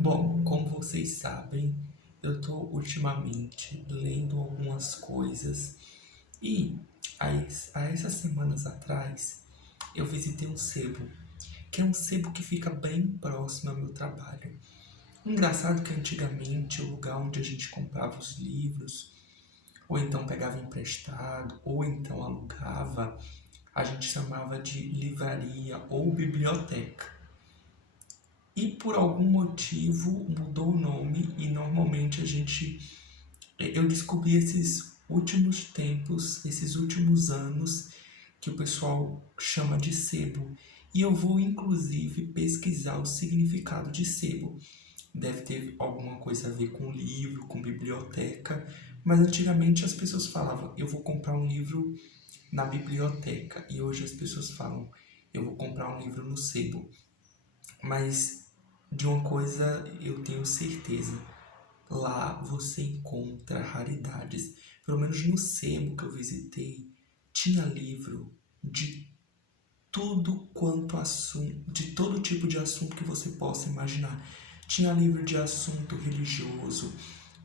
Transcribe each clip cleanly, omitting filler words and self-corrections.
Bom, como vocês sabem, eu estou ultimamente lendo algumas coisas e há essas semanas atrás eu visitei um sebo, que é um sebo que fica bem próximo ao meu trabalho. Engraçado que antigamente o lugar onde a gente comprava os livros, ou então pegava emprestado, ou então alugava, a gente chamava de livraria ou biblioteca. E por algum motivo mudou o nome e normalmente eu descobri esses últimos tempos, esses últimos anos que o pessoal chama de sebo. E eu vou inclusive pesquisar o significado de sebo. Deve ter alguma coisa a ver com livro, com biblioteca, mas antigamente as pessoas falavam, eu vou comprar um livro na biblioteca, e hoje as pessoas falam, eu vou comprar um livro no sebo. Mas de uma coisa eu tenho certeza, lá você encontra raridades. Pelo menos no sebo que eu visitei, tinha livro de tudo quanto assunto, de todo tipo de assunto que você possa imaginar. Tinha livro de assunto religioso,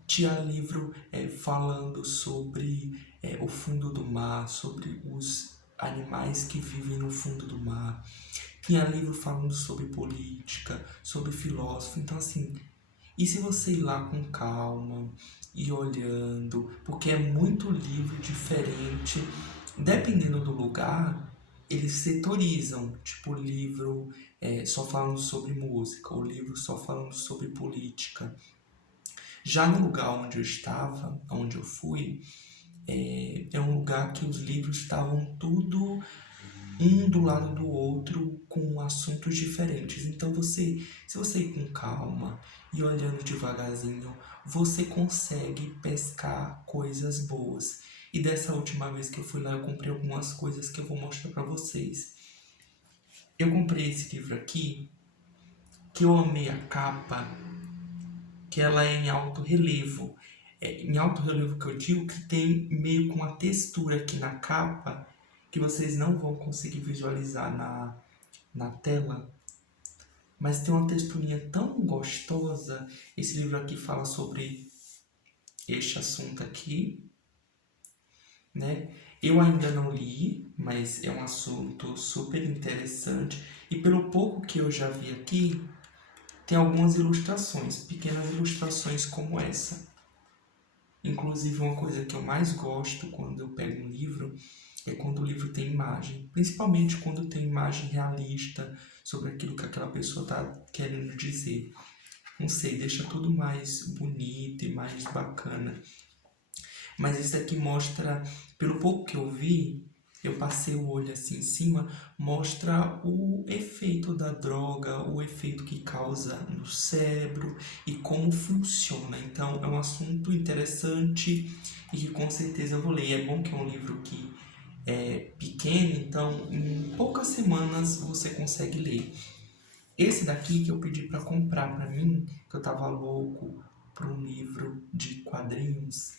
tinha livro falando sobre o fundo do mar, sobre os animais que vivem no fundo do mar. Tinha livro falando sobre política, sobre filósofo. Então, assim, e se você ir lá com calma e olhando, porque é muito livro diferente, dependendo do lugar, eles setorizam, tipo livro só falando sobre música, ou livro só falando sobre política. Já no lugar onde eu estava, onde eu fui, é um lugar que os livros estavam tudo um do lado do outro com assuntos diferentes. Então se você ir com calma e olhando devagarzinho, você consegue pescar coisas boas. E dessa última vez que eu fui lá, eu comprei algumas coisas que eu vou mostrar para vocês. Eu comprei esse livro aqui, que eu amei a capa, que ela é em alto relevo. Em alto relevo que eu digo que tem meio com uma textura aqui na capa que vocês não vão conseguir visualizar na tela, mas tem uma texturinha tão gostosa. Esse livro aqui fala sobre este assunto aqui, né? Eu ainda não li, mas é um assunto super interessante. E pelo pouco que eu já vi aqui, tem algumas ilustrações, pequenas ilustrações como essa. Inclusive, uma coisa que eu mais gosto quando eu pego um livro é quando o livro tem imagem, principalmente quando tem imagem realista sobre aquilo que aquela pessoa está querendo dizer. Não sei, deixa tudo mais bonito e mais bacana. Mas esse aqui mostra, pelo pouco que eu vi, eu passei o olho assim em cima, mostra o efeito da droga, o efeito que causa no cérebro e como funciona. Então é um assunto interessante e que com certeza eu vou ler. É bom que é um livro que é pequeno, então em poucas semanas você consegue ler. Esse daqui que eu pedi para comprar para mim, que eu tava louco por um livro de quadrinhos,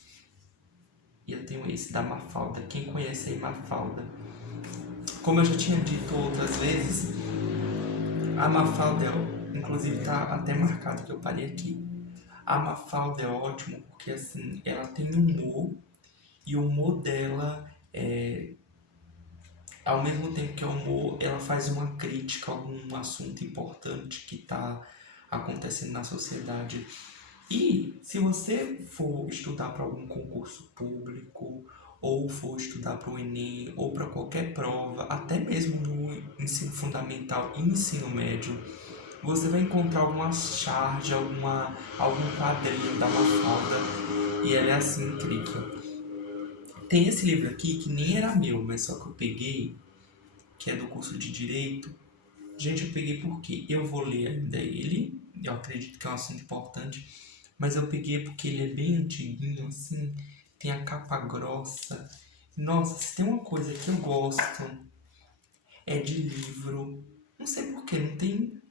e eu tenho esse da Mafalda. Quem conhece aí Mafalda? Como eu já tinha dito outras vezes, a Mafalda, inclusive tá até marcado que eu parei aqui. A Mafalda é ótimo porque assim, ela tem humor e o humor dela ao mesmo tempo que é humor, ela faz uma crítica a algum assunto importante que está acontecendo na sociedade. E se você for estudar para algum concurso público, ou for estudar para o Enem, ou para qualquer prova, até mesmo no ensino fundamental e ensino médio, você vai encontrar alguma charge, algum quadrinho da Mafalda, e ela é assim incrível. Tem esse livro aqui que nem era meu, mas só que eu peguei, que é do curso de Direito. Gente, eu peguei porque eu vou ler ainda ele, eu acredito que é um assunto importante, mas eu peguei porque ele é bem antiguinho, assim, tem a capa grossa. Nossa, se tem uma coisa que eu gosto, é de livro, não sei porquê, não tem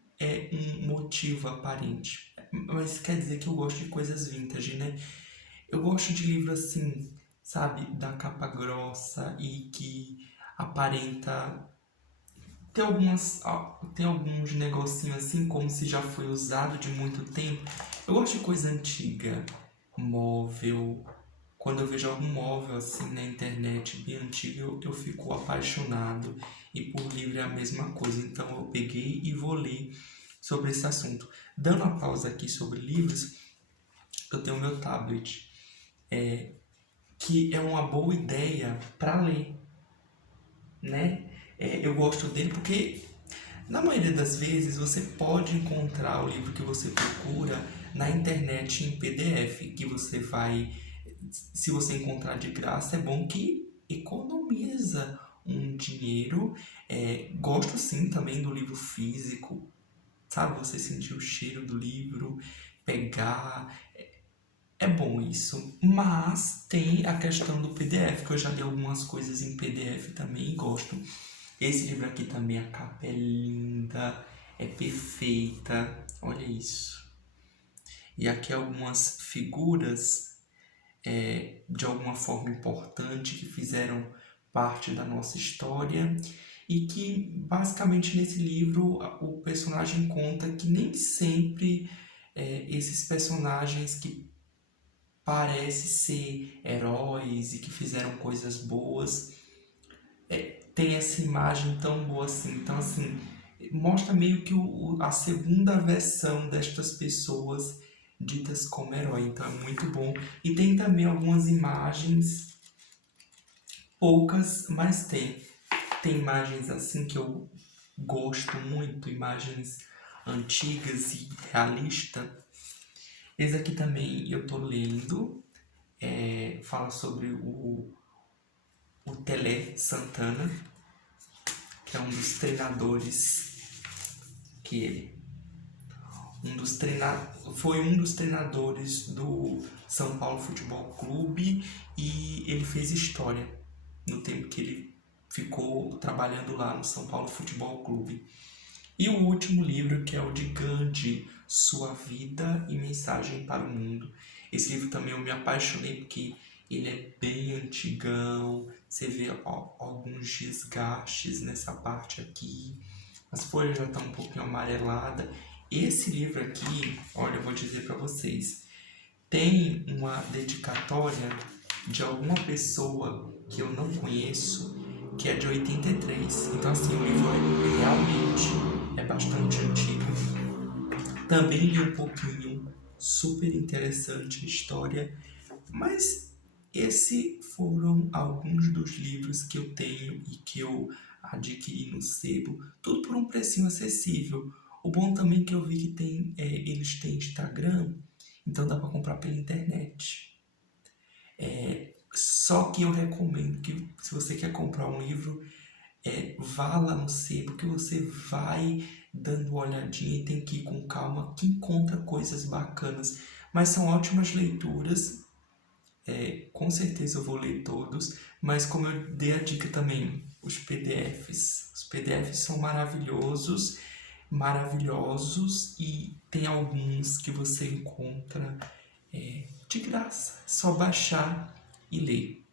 um motivo aparente, mas quer dizer que eu gosto de coisas vintage, né? Eu gosto de livro assim, sabe, da capa grossa e que aparenta tem alguns negocinhos assim, como se já foi usado de muito tempo. Eu gosto de coisa antiga, móvel. Quando eu vejo algum móvel assim na internet bem antigo, eu fico apaixonado. E por livro é a mesma coisa. Então eu peguei e vou ler sobre esse assunto. Dando a pausa aqui sobre livros, eu tenho meu tablet, que é uma boa ideia para ler, né? Eu gosto dele porque, na maioria das vezes, você pode encontrar o livro que você procura na internet em PDF, que você vai, se você encontrar de graça, é bom que economiza um dinheiro. Gosto sim também do livro físico, sabe? Você sentir o cheiro do livro, pegar. É bom isso, mas tem a questão do PDF, que eu já li algumas coisas em PDF também e gosto. Esse livro aqui também, a capa é linda, é perfeita, olha isso. E aqui algumas figuras de alguma forma importante que fizeram parte da nossa história e que basicamente nesse livro o personagem conta que nem sempre esses personagens que parecem ser heróis e que fizeram coisas boas tem essa imagem tão boa assim. Então, assim, mostra meio que a segunda versão destas pessoas ditas como herói. Então, é muito bom. E tem também algumas imagens, poucas, mas tem. Tem imagens assim que eu gosto muito, imagens antigas e realistas. Esse aqui também eu tô lendo, fala sobre o Tele Santana, que é um dos treinadores que ele foi um dos treinadores do São Paulo Futebol Clube e ele fez história no tempo que ele ficou trabalhando lá no São Paulo Futebol Clube. E o último livro, que é o de Gandhi, Sua Vida e Mensagem para o Mundo. Esse livro também eu me apaixonei porque ele é bem antigão, você vê alguns desgastes nessa parte aqui, as folhas já estão um pouquinho amareladas. Esse livro aqui, olha, eu vou dizer para vocês, tem uma dedicatória de alguma pessoa que eu não conheço, que é de 83. Então, assim, o livro realmente é bastante antigo. Também li um pouquinho, super interessante a história, mas esses foram alguns dos livros que eu tenho e que eu adquiri no sebo, tudo por um precinho acessível. O bom também é que eu vi que eles têm Instagram, então dá para comprar pela internet. Só que eu recomendo que, se você quer comprar um livro, vá lá no sebo, que você vai dando uma olhadinha e tem que ir com calma, que encontra coisas bacanas. Mas são ótimas leituras, com certeza eu vou ler todos, mas como eu dei a dica também, os PDFs são maravilhosos e tem alguns que você encontra de graça, é só baixar e ler.